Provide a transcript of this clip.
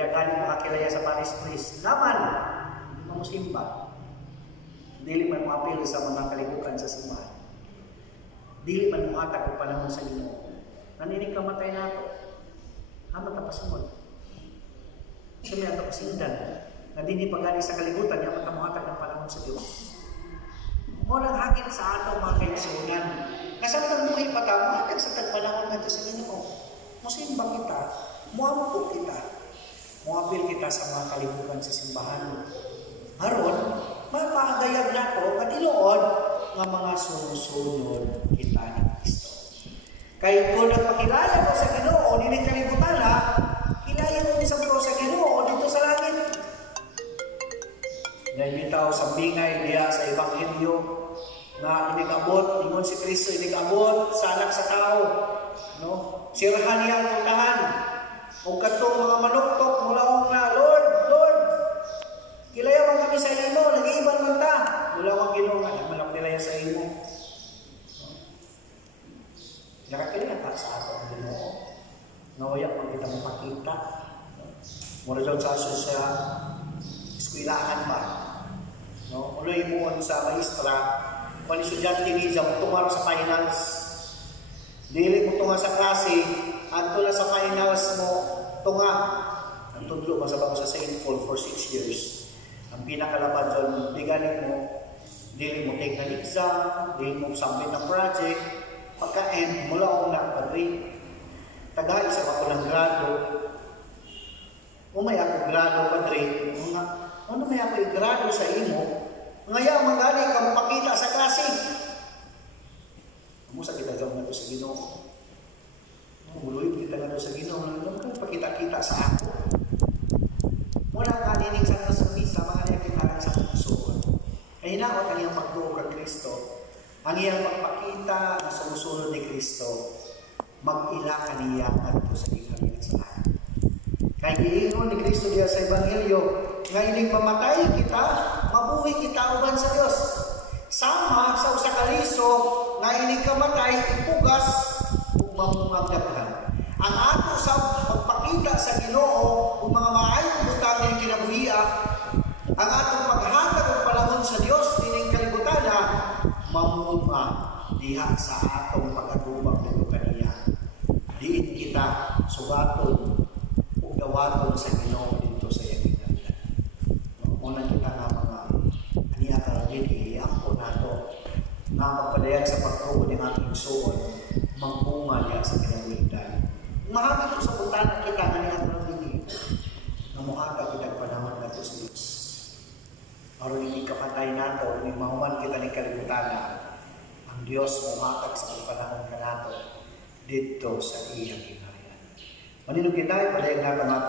Diya galing makakilaya sa Paris Priest. Naman, hindi mo simba. Dili man mo apil sa mga kalibukan sa simbahan. Dili man mo atak o panahon sa Ginoo. Naninig ka matay na ito. Hamat na pasunod. Sumi ang kapasindan. Na hindi pagani sa kalibutan, yaman ka mo atak ng panahon sa Diyos. Munang hangin sa ato mga kaigsunan. Kasang buhay pa ta, matag sa tagpanahon natin sa Ginoo. Musimba kita, muampo kita, muapil kita sa mga kalibukan sa simbahan. Haron, mapagayag na to, katiloon, nga mga sumusunod kita ni Kristo. Kaya kung nagpakilala ko sa Ginoo, nining kalibutan na, kilaya ko isang ko sa Ginoo dito sa langit. Dahil bitaw sa bingay niya sa Ebanghelyo, na inigabot, ingon si Kristo, inigabot sa anak sa tao. No? Sirahan niya ang puntahan. Kung katong mga manuktok mula na, Lord, Lord, kilaya man kami sa imo, nag-iiban man ta. Mula ang Ginoo nga, nagmalak nila sa imo. Nakakilala ka sa ato ang Ginoo. Nawayak pag kita mapakita. Mura dyan sa aso sa eskwilahan pa. No? Uloy mo sa maestra, kung estudyante ni Jam, tungar sa finals. Dili mo tunga sa klase, adto na sa finals mo, tunga. Ang tudlo, masabang sa St. Paul for 6 years. Ang pinakalaban dyan, di ganit mo, dili mo take an exam, dili mo submit ng project, pagka-end, mula akong nakapadri. Taga-isa ako ng grado. Umay ako grado, padri. Ano may ako i-grado sa imo? Ngayon, magali ka mapakita sa klase. Kamusta kita daw na ito sa Ginoo? Muloy kita na ito sa Ginoo. Ano ka pakita-kita sa ako? Mula ka nining sa misa, mga niya kita lang sa puso. Ay hinaot ang iyang pagtuo kang Kristo. Ang iyang magpakita na sumusunod ni Kristo, mag-ila ka niya at ito sa ginagawa sa lahat. Kaya giingon ni Kristo diya sa Ebanghelyo, nga ining mamatay kita, mabuhi kita uban sa Dios. Sama sa usa ka liso nga ining kamatay ipugas ug mamungagdaghan. Ang ato sa pagpakita sa Ginoo ug mga maayong butang ning kinabuhia, ang atong paghatag og panahon sa Dios ining kalibutan mamunga diha sa atong pagkatubag nito kaniya. Diin kita sugaton ug dawaton sa Ginoo dito sa iyang kinahanglan. Una kita nga mga aniya karagin iampo nato nga magpadayag sa pagtuo ng ating suon, magbunga niya sa kinabuhitan. Mahamit ko sa puntahan kita nga niya karagin na muhatag kita panahon nato sa Diyos. Aron hindi kapatay nato, ni mahuman kita ng kalibutan ang Diyos muhatag sa panahon ka nato dito sa iyang kinahanglan. Manino kita, ipadayag nato nato